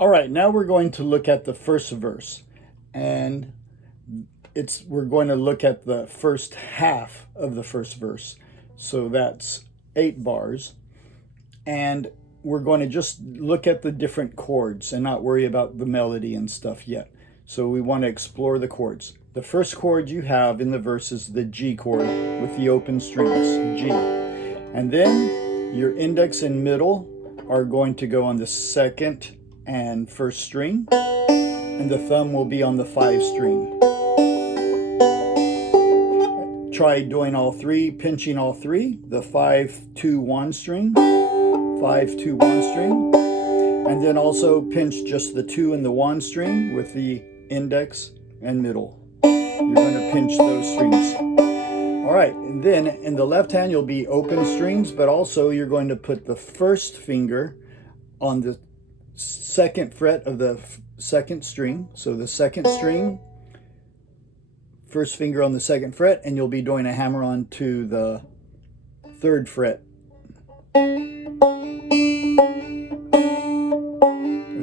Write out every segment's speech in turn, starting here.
All right, now we're going to look at the first verse, and we're going to look at the first half of the first verse. So that's 8 bars, and we're going to just look at the different chords and not worry about the melody and stuff yet. So we want to explore the chords. The first chord you have in the verse is the G chord with the open strings, G. And then your index and middle are going to go on the second and first string, and the thumb will be on the 5 string. Try doing all three, pinching all three, the 5, 2, 1 string, 5, 2, 1 string, and then also pinch just the 2 and the 1 string with the index and middle. You're going to pinch those strings. All right, and then in the left hand you'll be open strings, but also you're going to put the first finger on the second fret of the second string. So the second string, first finger on the second fret, and you'll be doing a hammer on to the third fret.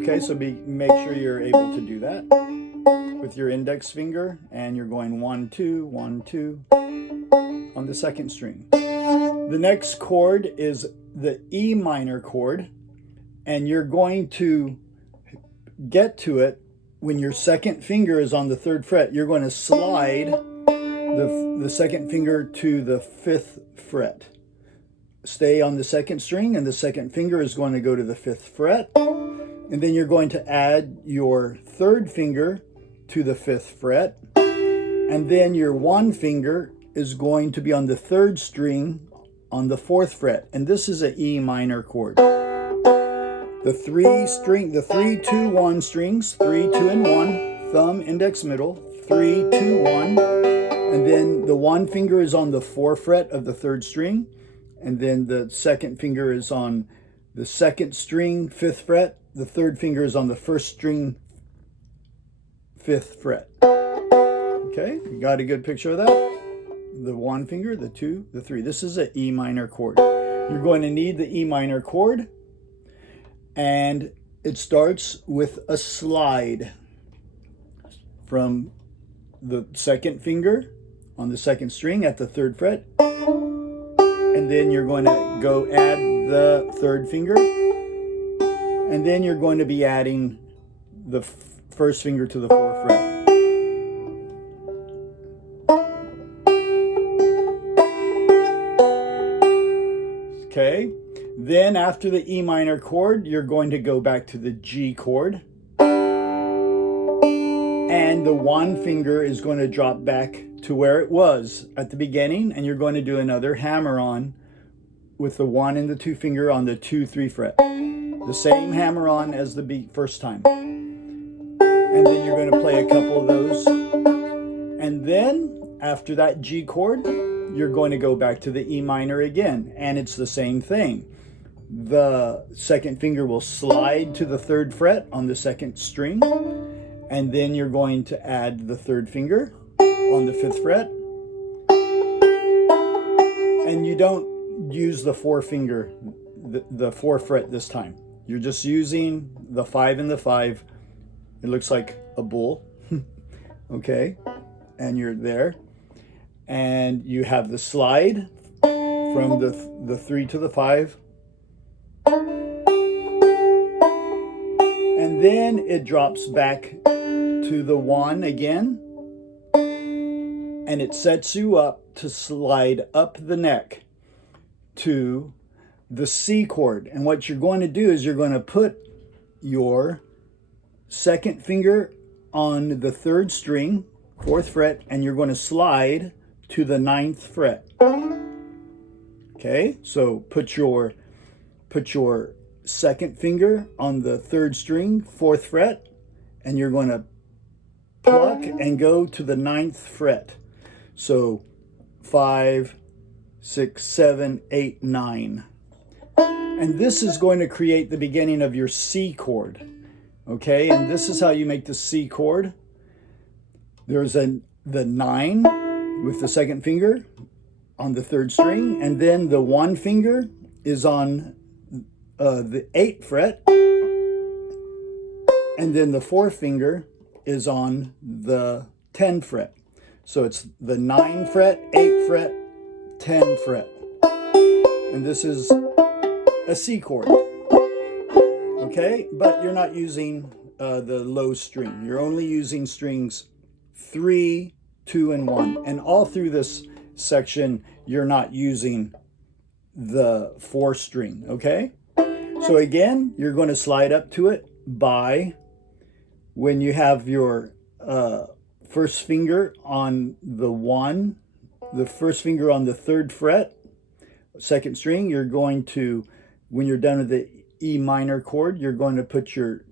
Okay, so make sure you're able to do that with your index finger, and you're going 1, 2, 1, 2 on the second string. The next chord is the E minor chord, and you're going to get to it when your second finger is on the third fret. You're going to slide the second finger to the 5th fret. Stay on the second string, and the second finger is going to go to the 5th fret. And then you're going to add your third finger to the 5th fret. And then your 1 finger is going to be on the 3rd string on the 4th fret. And this is an E minor chord. The 3, 2, 1 strings, 3, 2, and 1, thumb, index, middle, 3, 2, 1. And then the 1 finger is on the 4th fret of the 3rd string. And then the second finger is on the 2nd string, 5th fret. The 3rd finger is on the 1st string, 5th fret. Okay, you got a good picture of that? The 1 finger, the 2, the 3. This is an E minor chord. You're going to need the E minor chord, and it starts with a slide from the 2nd finger on the 2nd string at the 3rd fret, and then you're going to go add the 3rd finger, and then you're going to be adding the 1st finger to the 4th fret. Okay, then after the E minor chord, you're going to go back to the G chord, and the 1 finger is going to drop back to where it was at the beginning, and you're going to do another hammer on with the 1 and the 2 finger on the 2, 3 fret. The same hammer on as the first time. And then you're going to play a couple of those. And then after that G chord, you're going to go back to the E minor again. And it's the same thing. The 2nd finger will slide to the 3rd fret on the 2nd string. And then you're going to add the 3rd finger on the 5th fret. And you don't use the 4 finger, the 4th fret this time. You're just using the 5 and the 5. It looks like a bull. Okay, and you're there, and you have the slide from the 3 to the 5, and then it drops back to the 1 again, and it sets you up to slide up the neck to the C chord. And what you're going to do is you're going to put your 2nd finger on the 3rd string, 4th fret, and you're going to slide to the 9th fret. Okay, so put your 2nd finger on the 3rd string, 4th fret, and you're going to pluck and go to the 9th fret. So 5, 6, 7, 8, 9. And this is going to create the beginning of your C chord. Okay, and this is how you make the C chord. There's the 9 with the 2nd finger on the 3rd string, and then the 1 finger is on the 8th fret, And then the fourth finger is on the 10 fret. So it's the 9 fret, 8 fret, 10 fret. And this is a C chord. Okay, but you're not using the low string. You're only using strings 3, 2, and 1. And all through this section, you're not using the 4 string, okay? So again, you're going to slide up to it by, when you have your first finger on the 1, the first finger on the 3rd fret, 2nd string, you're going to, when you're done with the E minor chord, you're going to put your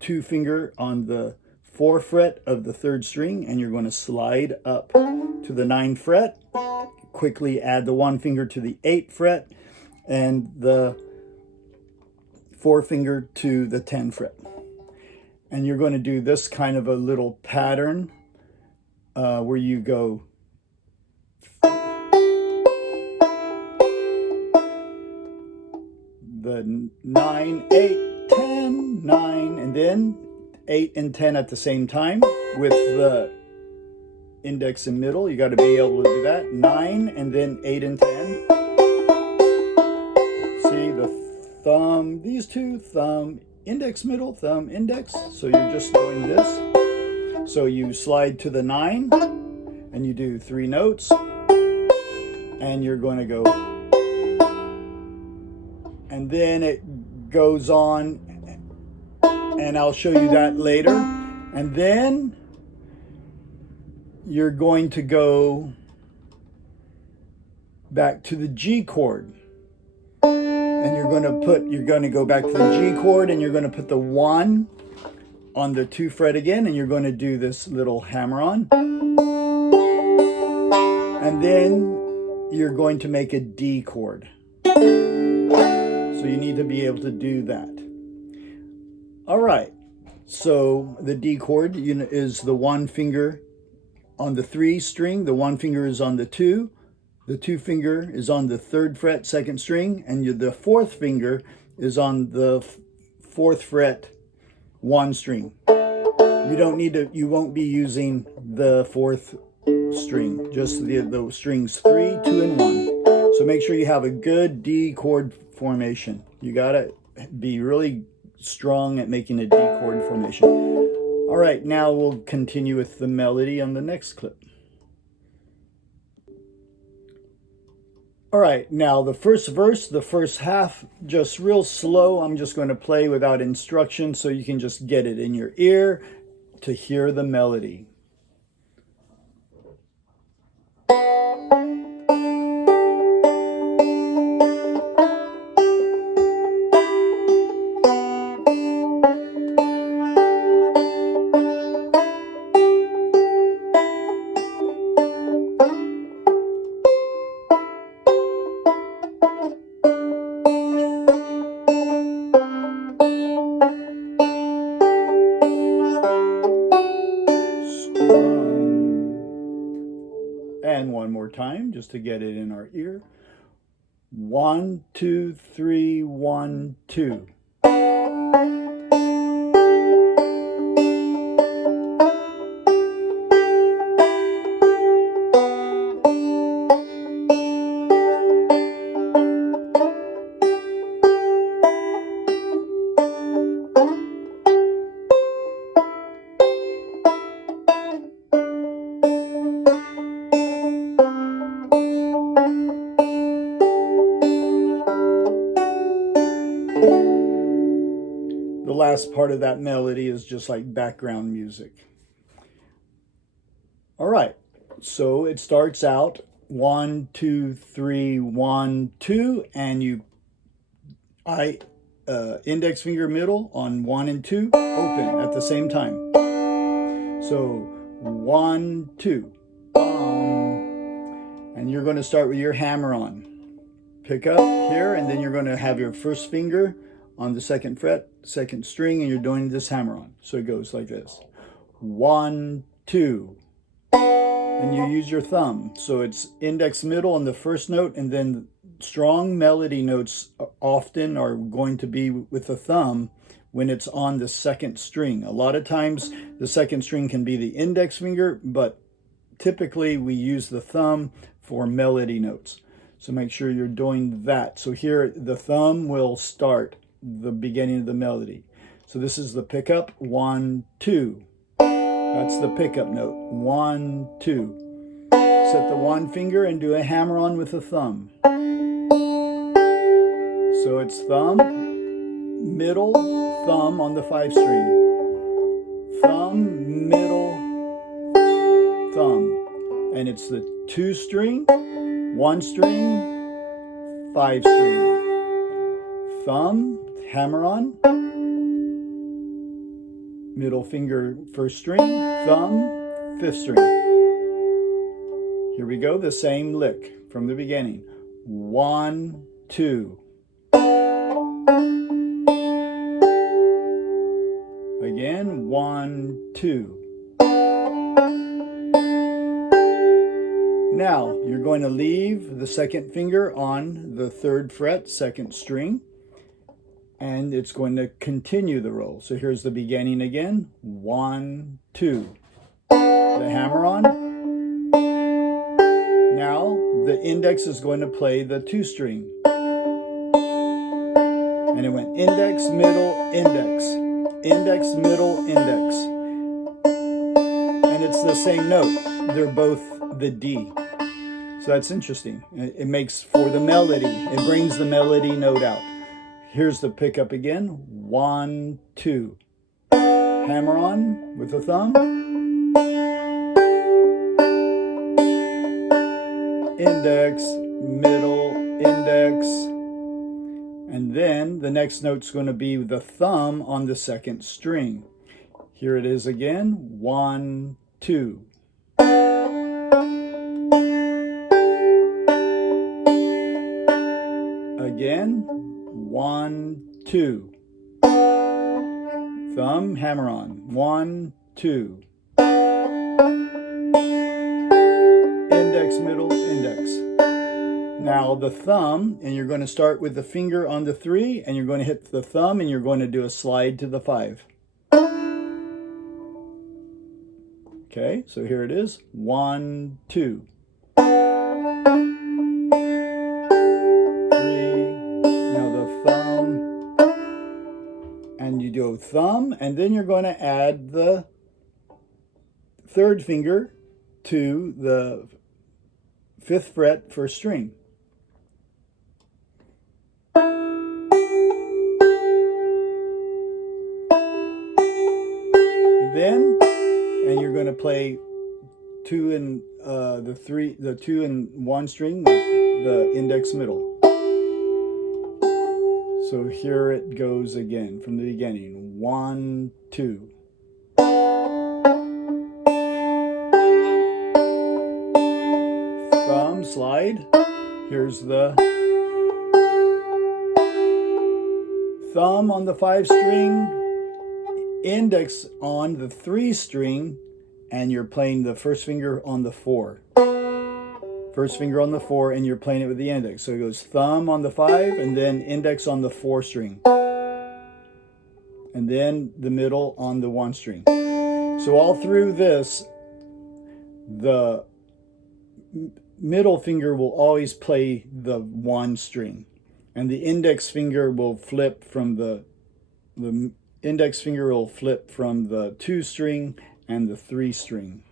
2 finger on the 4th fret of the 3rd string, and you're going to slide up to the 9th fret, quickly add the 1 finger to the 8th fret, and the 4 finger to the 10th fret. And you're going to do this kind of a little pattern where you go the 9, 8, 10, 9, and then 8 and 10 at the same time with the index and middle. You got to be able to do that. 9 and then 8 and 10. See the thumb, these two, thumb, index, middle, thumb, index. So you're just doing this. So you slide to the 9 and you do 3 notes, and you're going to go, and then it goes on, and I'll show you that later. And then you're going to go back to the G chord. And you're going to go back to the G chord, and you're going to put the 1 on the 2 fret again, and you're going to do this little hammer on. And then you're going to make a D chord. So you need to be able to do that. All right. So the D chord is the 1 finger on the 3 string, the 1 finger is on the 2 finger is on the 3rd fret, 2nd string, and the 4th finger is on the 4th fret, 1 string. You won't be using the 4th string, just the strings 3, 2, and 1. So make sure you have a good D chord formation. You gotta be really strong at making a D chord formation. All right, now we'll continue with the melody on the next clip. All right, now the first verse, the first half, just real slow. I'm just going to play without instruction so you can just get it in your ear to hear the melody. And one more time, just to get it in our ear. 1, 2, 3, 1, 2. The last part of that melody is just like background music. All right, so it starts out 1, 2, 3, 1, 2, and you index finger middle on 1 and 2 open at the same time. So 1, 2, and you're going to start with your hammer on. Pick up here, and then you're going to have your first finger on the 2nd fret, 2nd string, and you're doing this hammer on. So it goes like this. 1, 2. And you use your thumb. So it's index middle on the first note, and then strong melody notes often are going to be with the thumb when it's on the second string. A lot of times the second string can be the index finger, but typically we use the thumb for melody notes. So make sure you're doing that. So here the thumb will start the beginning of the melody. So this is the pickup, 1, 2. That's the pickup note, 1, 2. Set the 1 finger and do a hammer-on with the thumb. So it's thumb, middle, thumb on the 5 string. Thumb, middle, thumb. And it's the 2 string, 1 string, 5 string. Thumb, hammer-on. Middle finger, 1st string, thumb, 5th string. Here we go, the same lick from the beginning. 1, 2. Again, 1, 2. Now, you're going to leave the second finger on the 3rd fret, 2nd string, and it's going to continue the roll. So here's the beginning again, 1, 2. The hammer-on. Now, the index is going to play the 2 string. And it went index, middle, index. Index, middle, index. And it's the same note. They're both the D. So that's interesting. It makes for the melody. It brings the melody note out. Here's the pickup again. 1, 2. Hammer on with the thumb. Index, middle, index. And then the next note's going to be the thumb on the 2nd string. Here it is again. 1, 2. Again. 1, 2. Thumb, hammer on. 1, 2. Index, middle, index. Now the thumb, and you're going to start with the finger on the 3, and you're going to hit the thumb, and you're going to do a slide to the 5. Okay, so here it is. 1, 2. 3. Now the thumb, and you do thumb, and then you're going to add the 3rd finger to the 5th fret, 1st string. Then, and you're going to play 2 and the 2 and 1 string with the index middle. So here it goes again from the beginning. 1, 2. Thumb, slide. Here's the thumb on the 5 string, index on the 3 string, and you're playing the 1st finger on the 4. 1st finger on the 4, and you're playing it with the index. So it goes thumb on the 5, and then index on the 4 string. And then the middle on the 1 string. So all through this, the middle finger will always play the 1 string. And the index finger will flip from the index finger will flip from the 2 string and the 3 string.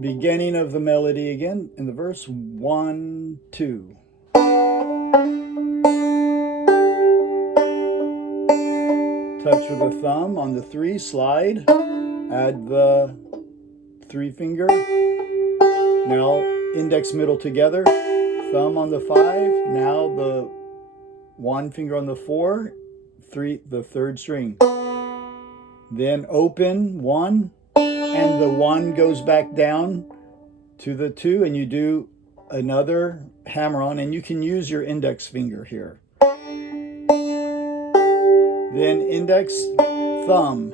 Beginning of the melody again in the verse. 1, 2. Touch with the thumb on the 3, slide, add the 3 finger. Now index middle together, thumb on the 5, now the 1 finger on the 4, 3, the 3rd string. Then open 1, and the 1 goes back down to the 2, and you do another hammer on, and you can use your index finger here. Then index, thumb,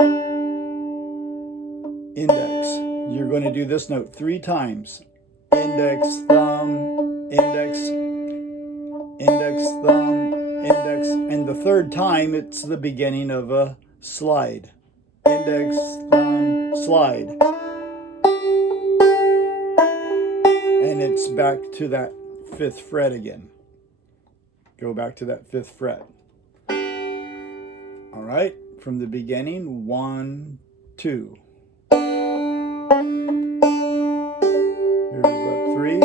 index. You're going to do this note 3 times. Index, thumb, index, index, thumb, index, and the third time, it's the beginning of a slide. Index, thumb, slide. And it's back to that 5th fret again. Go back to that 5th fret. All right, from the beginning, 1, 2. Here's the 3.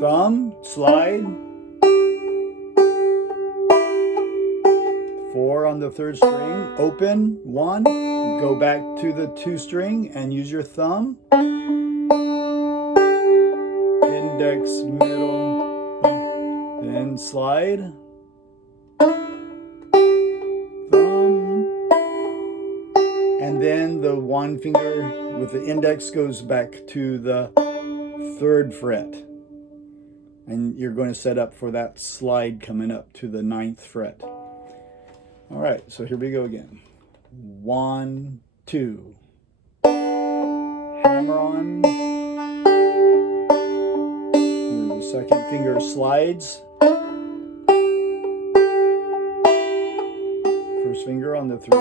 Thumb, slide. 4 on the 3rd string, open, 1. Go back to the 2 string and use your thumb. Index, middle, then slide. Thumb. And then the 1 finger with the index goes back to the 3rd fret. And you're going to set up for that slide coming up to the 9th fret. All right, so here we go again. 1, 2. Hammer on. Here, the 2nd finger slides. 1st finger on the 3,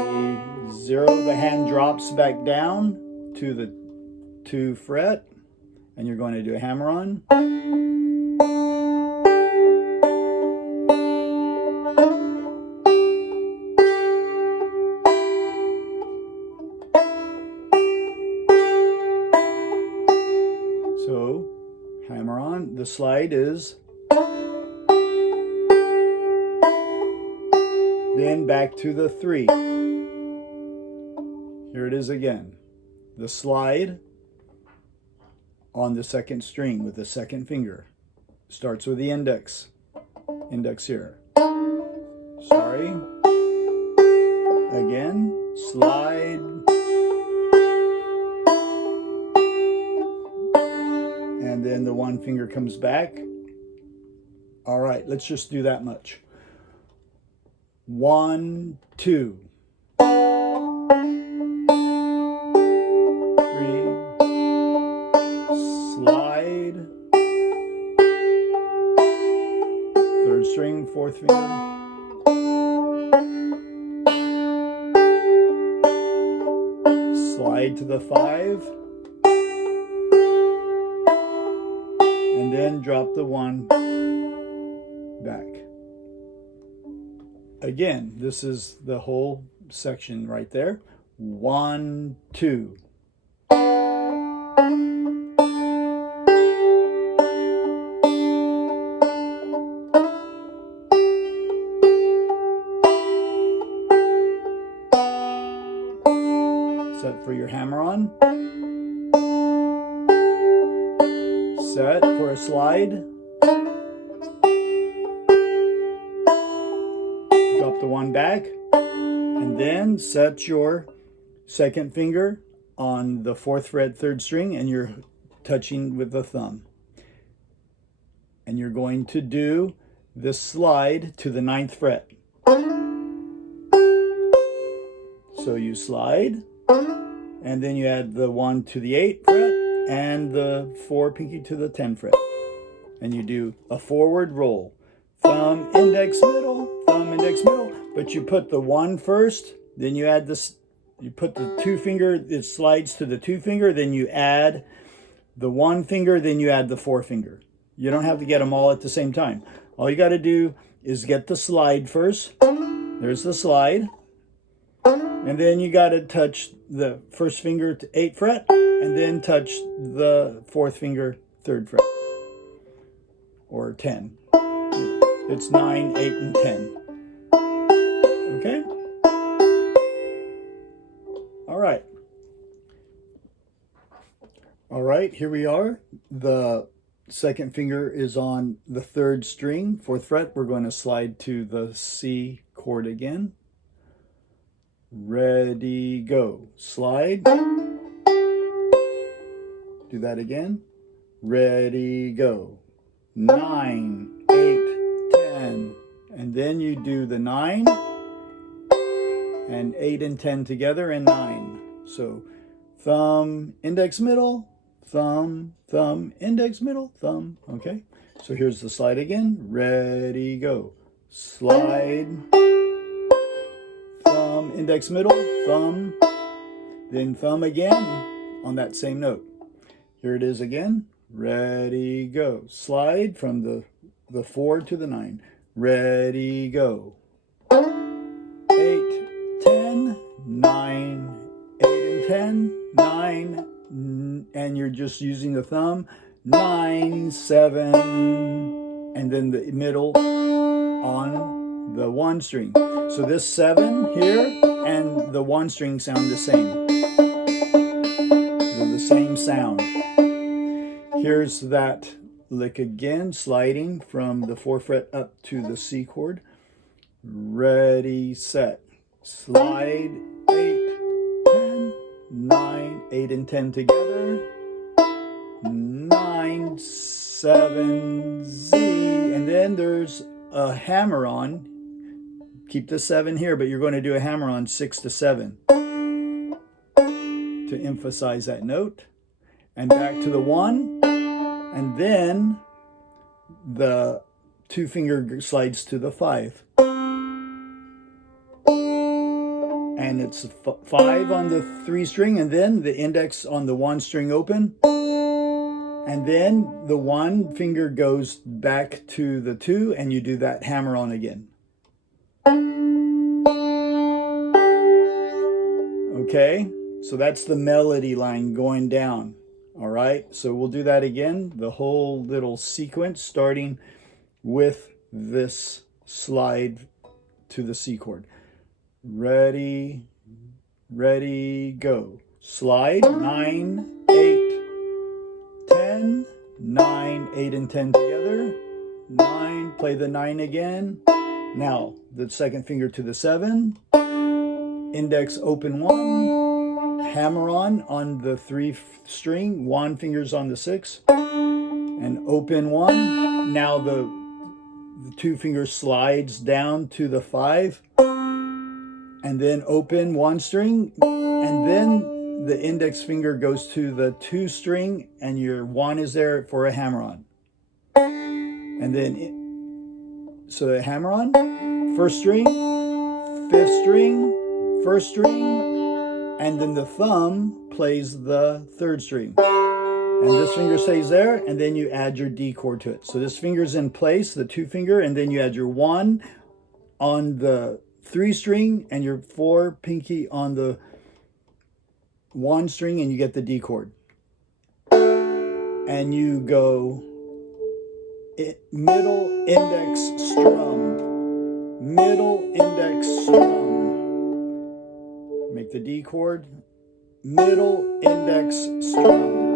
0. The hand drops back down to the 2 fret. And you're going to do a hammer on. So, hammer on. The slide is. Then back to the 3. Here it is again. The slide on the 2nd string with the 2nd finger. Starts with the index. Index here. Sorry. Again, slide. And then the 1 finger comes back. All right, let's just do that much. 1, 2. 3. Slide. 3rd string, 4th finger. Slide to the 5. And then drop the 1 back. Again, this is the whole section right there. 1, 2. Set for your hammer on. Set for a slide. Drop the 1 back. And then set your 2nd finger on the 4th fret 3rd string and you're touching with the thumb. And you're going to do the slide to the 9th fret. So you slide, and then you add the 1 to the 8th fret and the 4 pinky to the 10th fret. And you do a forward roll. Thumb, index, middle, thumb, index, middle. But you put the 1 first, then you add this, you put the 2 finger, it slides to the 2 finger, then you add the 1 finger, then you add the 4 finger. You don't have to get them all at the same time. All you got to do is get the slide first. There's the slide. And then you got to touch the 1st finger to 8th fret, and then touch the 4th finger 3rd fret, or 10. It's 9, 8, and 10. Okay? All right. All right, here we are. The 2nd finger is on the 3rd string, 4th fret. We're going to slide to the C chord again. Ready, go. Slide. Do that again. Ready, go. 9, 8, 10. And then you do the 9 and 8 and 10 together and 9. So thumb, index, middle, thumb, thumb, index, middle, thumb. Okay. So here's the slide again. Ready, go. slide, thumb, index, middle, thumb, then thumb again on that same note. Here it is again. Ready, go. Slide from the 4 to the 9. Ready, go. 8, 10, 9, 8 and 10, 9, and you're just using the thumb. 9, 7, and then the middle on the 1 string. So this 7 here and the 1 string sound the same. They're the same sound. Here's that lick again, sliding from the 4th fret up to the C chord. Ready, set. Slide, 8, 10, 9, 8 and 10 together. 9, 7, Z, and then there's a hammer on. Keep the 7 here, but you're going to do a hammer on 6 to 7 to emphasize that note. And back to the 1, and then the 2 finger slides to the 5. And it's 5 on the 3 string, and then the index on the 1 string open. And then the 1 finger goes back to the 2, and you do that hammer on again. Okay, so that's the melody line going down. All right, so we'll do that again, the whole little sequence, starting with this slide to the C chord. Ready, ready, go. Slide, 9, 8, 10, 9, 8 and 10 together. 9, play the 9 again. Now, the 2nd finger to the 7. Index open 1. Hammer on the 3 string. 1 finger's on the 6. And open 1. Now the 2 fingers slides down to the 5. And then open 1 string. And then the index finger goes to the 2 string, and your 1 is there for a hammer on. And then, so the hammer on, 1st string, 5th string, 1st string, and then the thumb plays the 3rd string. And this finger stays there, and then you add your D chord to it. So this finger's in place, the 2 finger, and then you add your 1 on the 3 string, and your 4 pinky on the 1 string, and you get the D chord. And you go middle, index, strum. Middle, index, strum. Make the D chord. Middle, index, strum.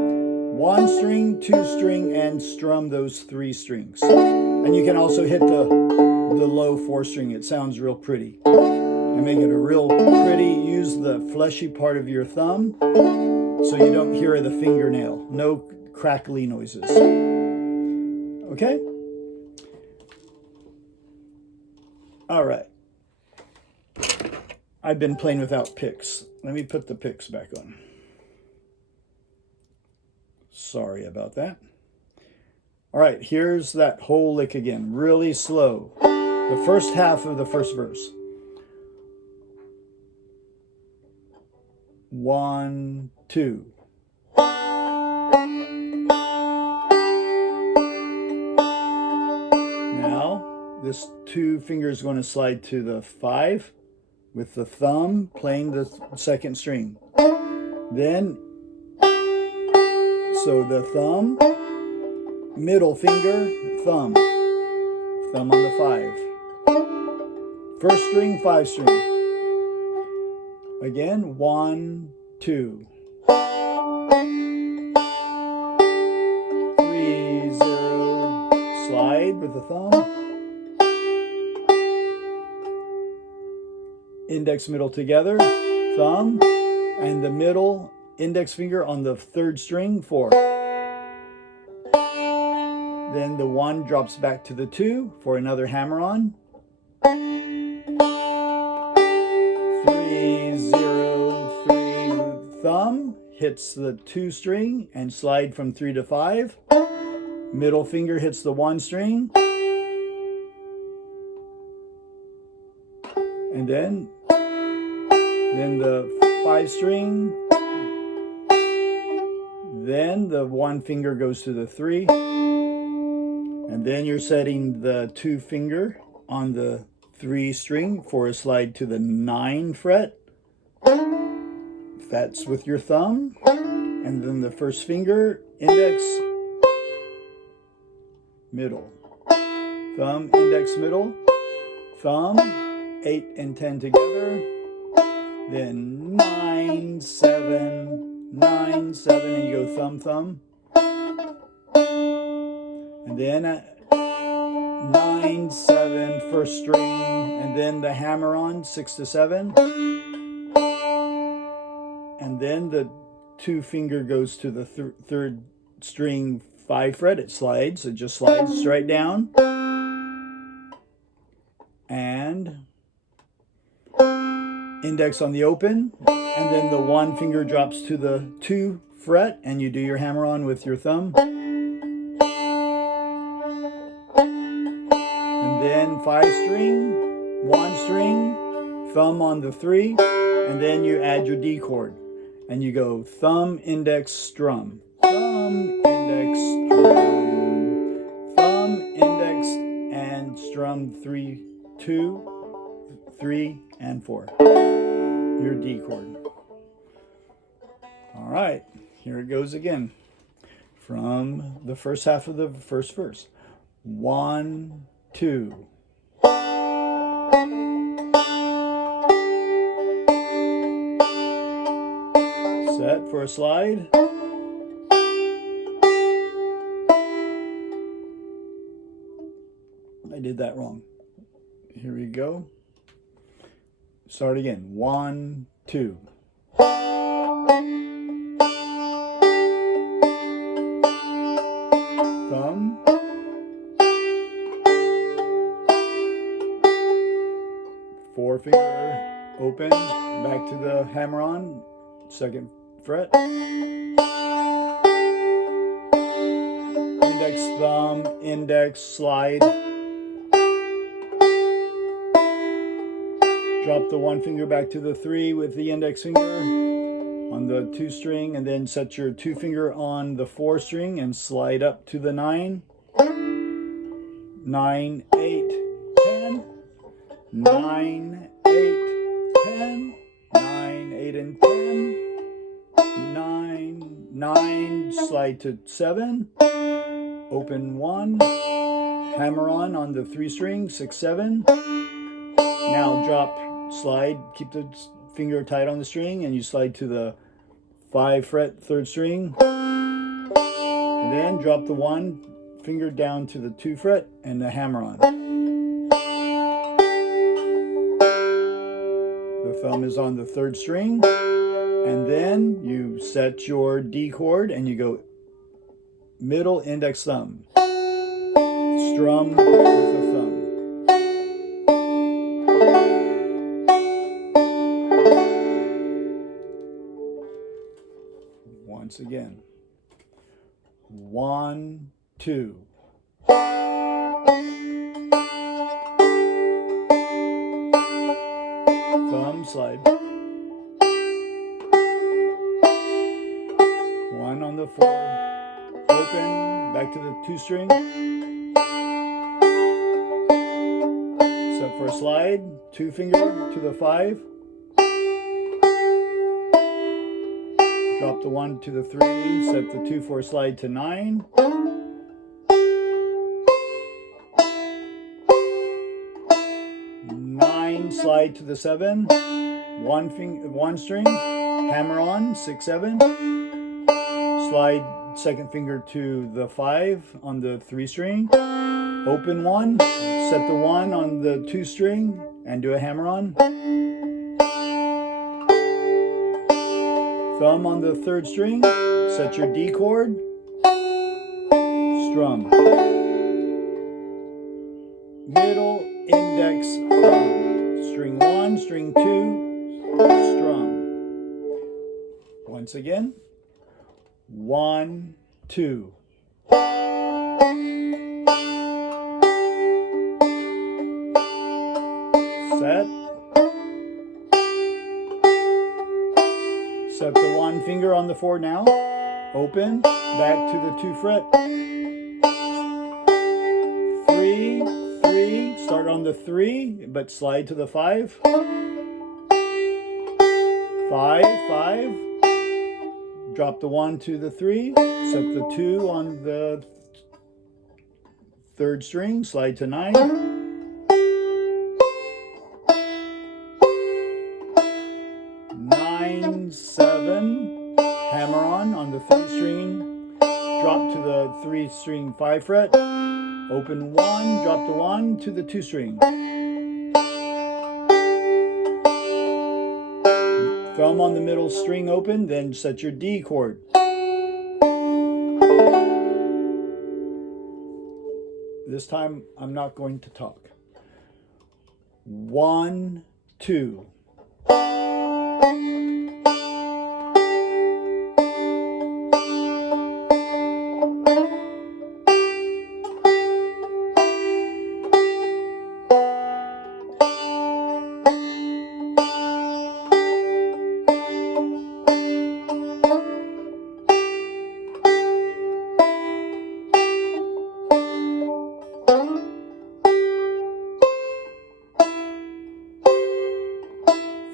1 string, 2 string, and strum those 3 strings. And you can also hit the low 4 string. It sounds real pretty. And make it a real pretty, use the fleshy part of your thumb so you don't hear the fingernail. No crackly noises. Okay? All right. I've been playing without picks. Let me put the picks back on. Sorry about that. All right, here's that whole lick again, really slow. The first half of the first verse. 1, 2. Now, this 2 finger is going to slide to the 5 with the thumb playing the 2nd string. Then, so the thumb, middle finger, thumb. Thumb on the 5. 1st string, 5 string. Again, 1, 2. 3, 0. Slide with the thumb. Index, middle together. Thumb. And the middle index finger on the 3rd string, 4. Then the 1 drops back to the 2 for another hammer on. 3, 0, 3. Thumb hits the 2 string and slide from 3 to 5. Middle finger hits the 1 string. and then the 5 string, then the 1 finger goes to the 3, and then you're setting the 2 finger on the 3 string for a slide to the 9 fret. That's with your thumb, and then the first finger, index, middle, thumb, index, middle, thumb, 8 and 10 together, then 9, 7, 9, 7, and you go thumb, thumb, and then 9, 7, first string, and then the hammer on 6 to 7, and then the 2 finger goes to the third string 5 fret. It slides, it just slides straight down, and index on the open, and then the 1 finger drops to the 2 fret, and you do your hammer on with your thumb, and then 5 string, 1 string, thumb on the 3, and then you add your D chord, and you go thumb, index, strum, thumb, index, strum, thumb, index, and strum 3, 2, 3, and 4. Your D chord. All right, here it goes again from the first half of the first verse. 1, 2. Set for a slide. I did that wrong. Here we go. Start again. 1, 2. Thumb. Four finger open, back to the hammer on, 2nd fret. Index, thumb, index, slide. Drop the 1 finger back to the 3 with the index finger on the 2 string, and then set your 2 finger on the 4 string and slide up to the 9. 9, 8, 10. 9, 8, 10. 9, 8, and 10. 9, 9, slide to 7. Open 1. Hammer on the 3 string, 6, 7. Now drop, slide, keep the finger tight on the string, and you slide to the 5 fret 3rd string, and then drop the 1 finger down to the 2 fret and the hammer on. The thumb is on the 3rd string, and then you set your D chord and you go middle, index, thumb, strum with the thumb. Once again. 1, 2. Thumb, slide. 1 on the 4. Open, back to the 2 string. Set for a slide. 2 finger to the 5. Drop the 1 to the 3, set the 2 for a slide to 9. 9, slide to the 7. 1 string, hammer on, 6, 7. Slide 2nd finger to the 5 on the 3 string. Open 1, set the 1 on the 2 string, and do a hammer on. Thumb on the 3rd string, set your D chord, strum. Middle, index, thumb. String 1, string 2, strum. Once again. 1, 2. Set. Set the 1 finger on the 4 now. Open, back to the 2 fret. 3, 3, start on the 3, but slide to the 5. 5, 5. Drop the 1 to the 3. Set the 2 on the 3rd string, slide to 9. 9, 7. Hammer on the 3 string. Drop to the 3 string 5 fret. Open 1, drop the 1 to the 2 string. Thumb on the middle string open, then set your D chord. This time I'm not going to talk. 1, 2.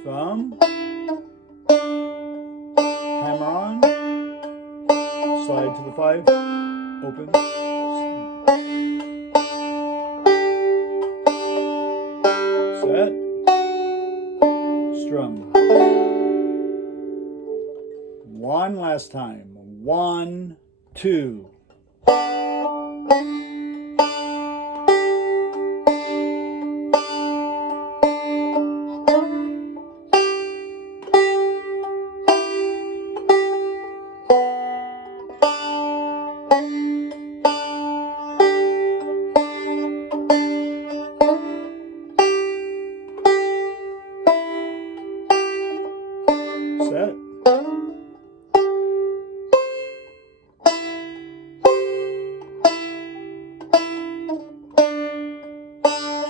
Thumb, hammer on, slide to the 5, open, set, strum. 1 last time. 1, 2. Set.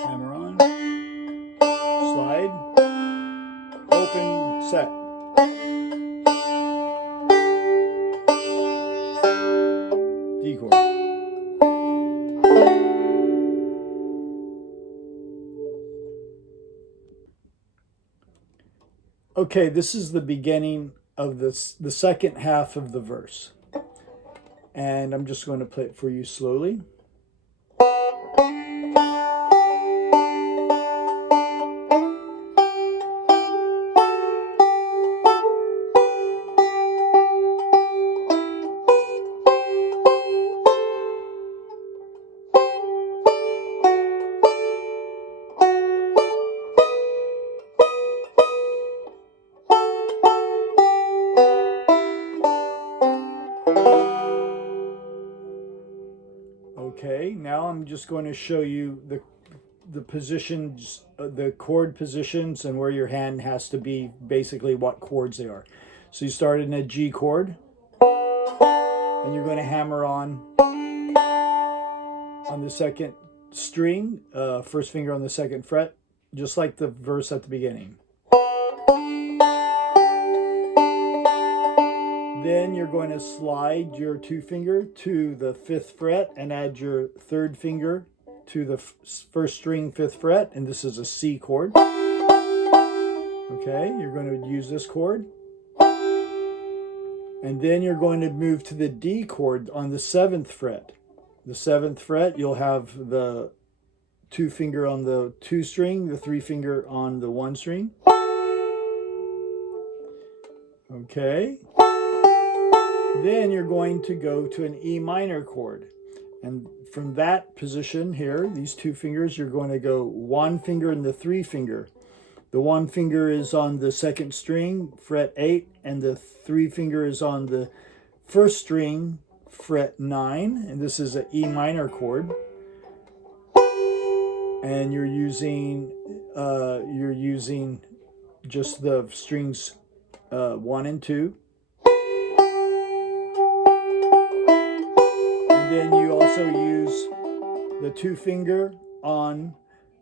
Hammer on. Slide. Open. Set. D chord. Okay, this is the beginning of the second half of the verse. And I'm just going to play it for you slowly. Okay, now I'm just going to show you the positions, the chord positions, and where your hand has to be, basically what chords they are. So you start in a G chord, and you're going to hammer on the 2nd string, first finger on the 2nd fret, just like the verse at the beginning. Then you're going to slide your 2 finger to the 5th fret and add your 3rd finger to the 1st string 5th fret, and this is a C chord. Okay, you're going to use this chord. And then you're going to move to the D chord on the 7th fret. The 7th fret, you'll have the 2 finger on the 2 string, the 3 finger on the 1 string. Okay. Then you're going to go to an E minor chord. And from that position here, these 2 fingers, you're going to go 1 finger and the 3 finger. The 1 finger is on the 2nd string, fret 8, and the 3 finger is on the 1st string, fret 9. And this is an E minor chord. And you're using just the strings 1 and 2. Then you also use the 2 finger on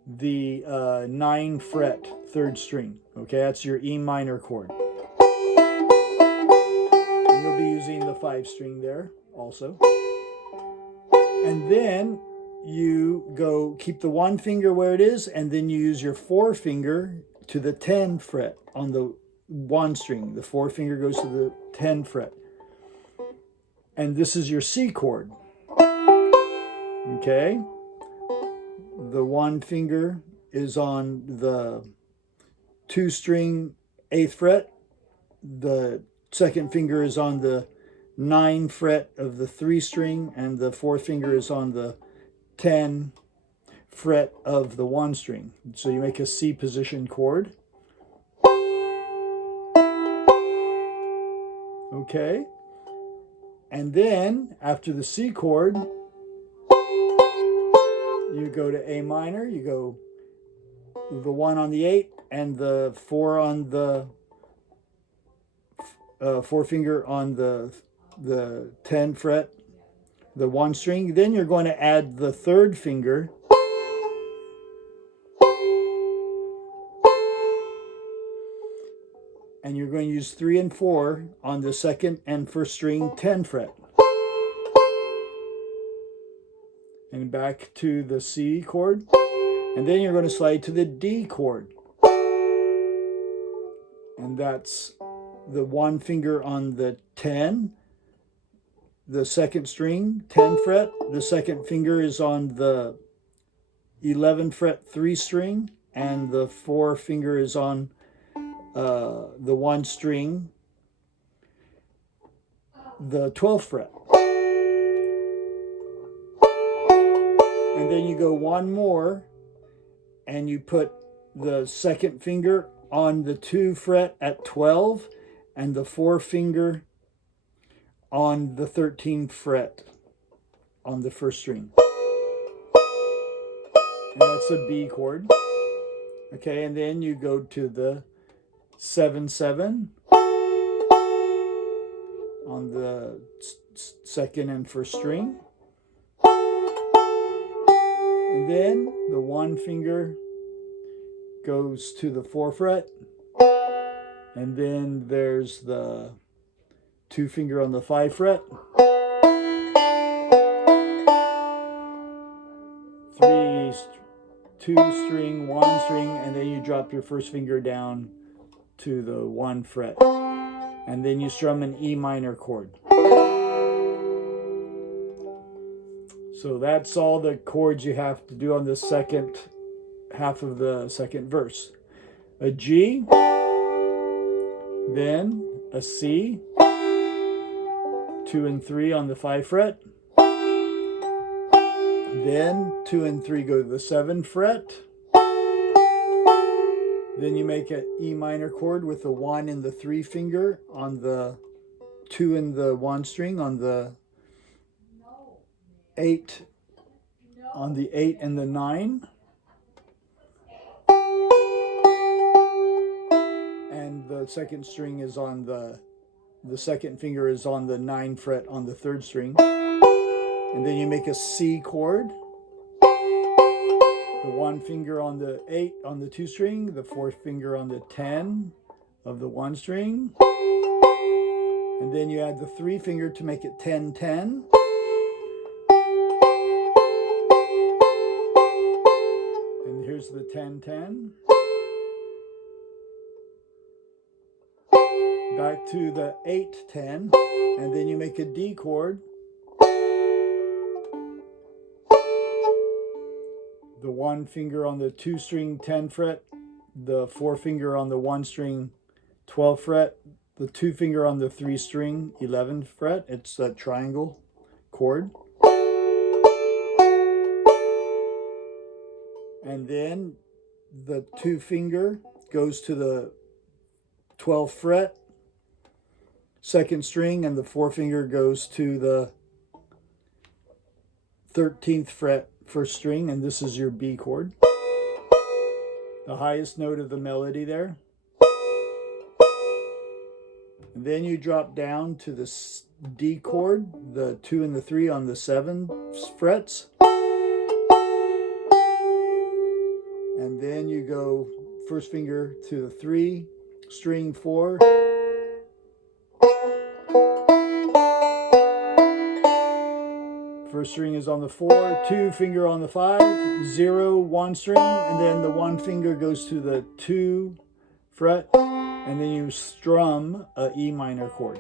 the 9 fret 3rd string. Okay, that's your E minor chord. And you'll be using the 5 string there also. And then you go keep the 1 finger where it is, and then you use your 4 finger to the 10 fret on the 1 string. The 4 finger goes to the 10 fret. And this is your C chord. Okay? The 1 finger is on the 2 string 8th fret. The 2nd finger is on the 9 fret of the 3 string, and the 4th finger is on the 10 fret of the 1 string. So you make a C position chord. Okay? And then after the C chord, you go to A minor, you go the 1 on the 8 and the 4 on the 4 finger on the 10 fret, the 1 string. Then you're going to add the 3rd finger, and you're going to use 3 and 4 on the 2nd and 1st string 10 fret. And back to the C chord. And then you're going to slide to the D chord. And that's the 1 finger on the 10, the 2nd string, 10 fret. The 2nd finger is on the 11 fret 3 string, and the 4 finger is on the 1 string, the 12th fret. And then you go 1 more, and you put the 2nd finger on the 2 fret at 12, and the 4 finger on the 13th fret on the 1st string. And that's a B chord. Okay, and then you go to the 7/7 on the 2nd and 1st string. And then the 1 finger goes to the 4th fret. And then there's the 2 finger on the 5th fret. 3, 2 string, 1 string, and then you drop your 1st finger down to the 1 fret. And then you strum an E minor chord. So that's all the chords you have to do on the 2nd half of the 2nd verse. A G, then a C, 2 and 3 on the 5th fret. Then 2 and 3 go to the 7th fret. Then you make an E minor chord with the 1 and the 3 finger on the 2 and the 1 string on the 8, on the 8 and the 9. And the 2nd string is on the 2nd finger is on the 9 fret on the 3rd string. And then you make a C chord. The 1 finger on the 8 on the 2 string, the 4th finger on the 10 of the 1 string. And then you add the 3 finger to make it 10/10. And here's the 10/10. Back to the 8/10, and then you make a D chord. The 1 finger on the 2 string 10 fret, the 4 finger on the 1 string 12 fret, the 2 finger on the 3 string 11th fret. It's a triangle chord. And then the 2 finger goes to the 12th fret, 2nd string, and the 4 finger goes to the 13th fret, 1st string, and this is your B chord. The highest note of the melody there. And then you drop down to the D chord, the 2 and the 3 on the 7 frets. And then you go 1st finger to the 3, string 4. first string is on the 4, 2 finger on the 5, 0, 1 string, and then the 1 finger goes to the 2 fret, and then you strum a E minor chord.